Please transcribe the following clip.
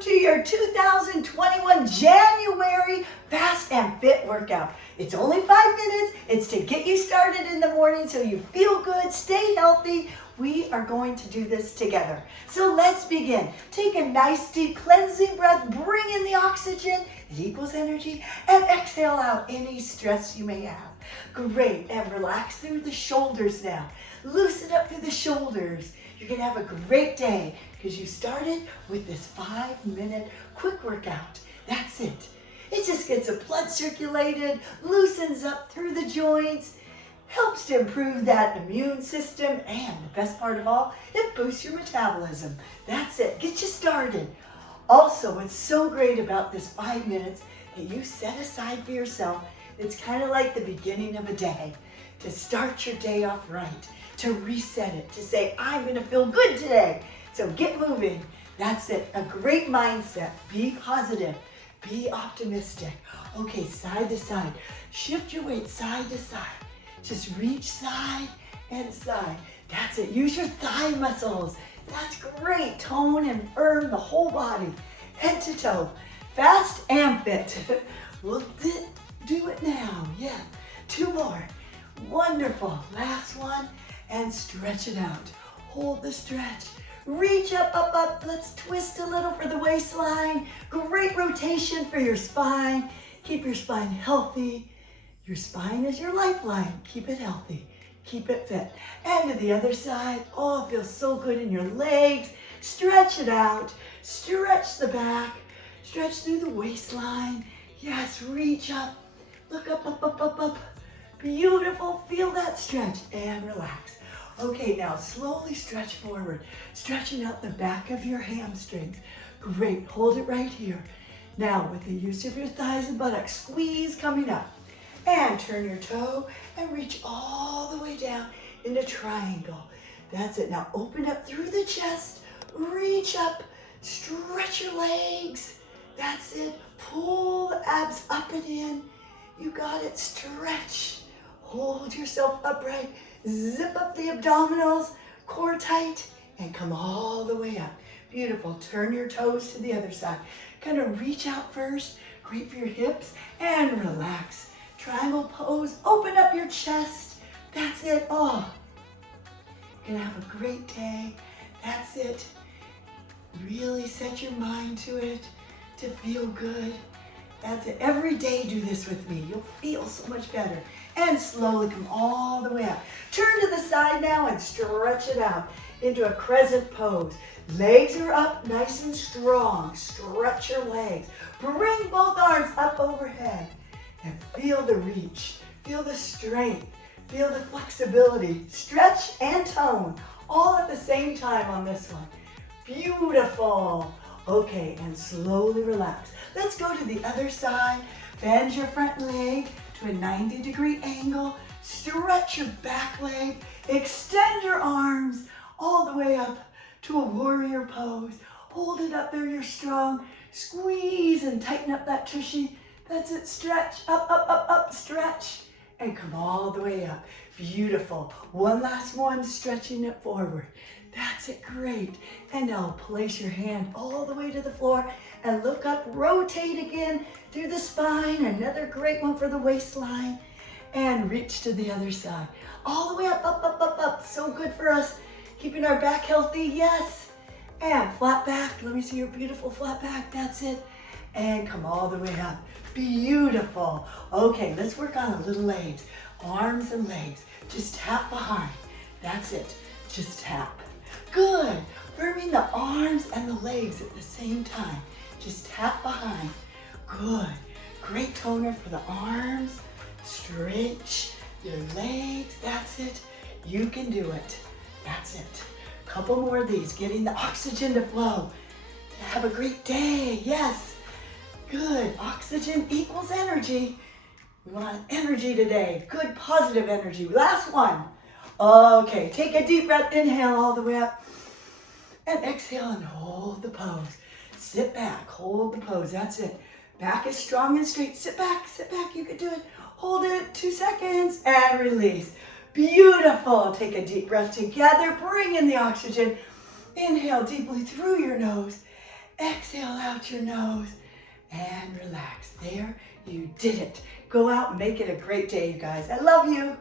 to your 2021 January Fast and Fit workout. It's only 5 minutes. It's to get you started in the morning so you feel good, stay healthy. We are going to do this together. So let's begin. Take a nice deep cleansing breath, bring in the oxygen, it equals energy, and exhale out any stress you may have. Great, and relax through the shoulders now. Loosen up through the shoulders. You're gonna have a great day because you started with this 5-minute quick workout. That's it. It just gets the blood circulated, loosens up through the joints, helps to improve that immune system, and the best part of all, it boosts your metabolism. That's it. Get you started. Also, what's so great about this 5 minutes that you set aside for yourself, it's kind of like the beginning of a day, to start your day off right, to reset it, to say, I'm going to feel good today. So get moving. That's it. A great mindset. Be positive. Be optimistic. Okay, side to side. Shift your weight side to side. Just reach side and side. That's it. Use your thigh muscles. That's great. Tone and firm the whole body, head to toe. Fast and fit. We'll do it now. Yeah. 2 more. Wonderful. Last one. And stretch it out. Hold the stretch. Reach up, up, up. Let's twist a little for the waistline. Great rotation for your spine. Keep your spine healthy. Your spine is your lifeline. Keep it healthy. Keep it fit. And to the other side. Oh, it feels so good in your legs. Stretch it out. Stretch the back. Stretch through the waistline. Yes, reach up. Look up, up, up, up, up. Beautiful. Feel that stretch and relax. Okay, now slowly stretch forward, stretching out the back of your hamstrings. Great, hold it right here. Now, with the use of your thighs and buttocks, squeeze coming up. And turn your toe and reach all the way down into triangle. That's it. Now open up through the chest, reach up, stretch your legs. That's it. Pull the abs up and in. You got it. Stretch. Hold yourself upright. Zip up the abdominals, core tight, and come all the way up. Beautiful. Turn your toes to the other side. Kind of reach out first. Great for your hips. And relax. Triangle pose. Open up your chest. That's it. Oh, you're going to have a great day. That's it. Really set your mind to it to feel good. That's it. Every day do this with me. You'll feel so much better. And slowly come all the way up. Turn to the side now and stretch it out into a crescent pose. Legs are up nice and strong. Stretch your legs. Bring both arms up overhead and feel the reach. Feel the strength. Feel the flexibility. Stretch and tone all at the same time on this one. Beautiful. Okay, and slowly relax. Let's go to the other side. Bend your front leg to a 90-degree angle. Stretch your back leg. Extend your arms all the way up to a warrior pose. Hold it up there, you're strong. Squeeze and tighten up that tushy. That's it, stretch, up, up, up, up, stretch. And come all the way up. Beautiful. One last one, stretching it forward. That's it, great. And now place your hand all the way to the floor and look up, rotate again through the spine. Another great one for the waistline. And reach to the other side. All the way up, up, up, up, up. So good for us. Keeping our back healthy, yes. And flat back. Let me see your beautiful flat back. That's it. And come all the way up. Beautiful. Okay, let's work on the little legs. Arms and legs. Just tap behind. That's it. Just tap. Good. Firming the arms and the legs at the same time. Just tap behind. Good. Great toner for the arms. Stretch your legs. That's it. You can do it. That's it. Couple more of these. Getting the oxygen to flow. Have a great day. Yes. Good. Oxygen equals energy. We want energy today. Good positive energy. Last one. Okay, take a deep breath, inhale all the way up, and exhale and hold the pose. Sit back, hold the pose, that's it. Back is strong and straight. Sit back, you can do it. Hold it, 2 seconds, and release. Beautiful. Take a deep breath together, bring in the oxygen. Inhale deeply through your nose, Exhale out your nose and relax. There, you did it. Go out and make it a great day, you guys. I love you.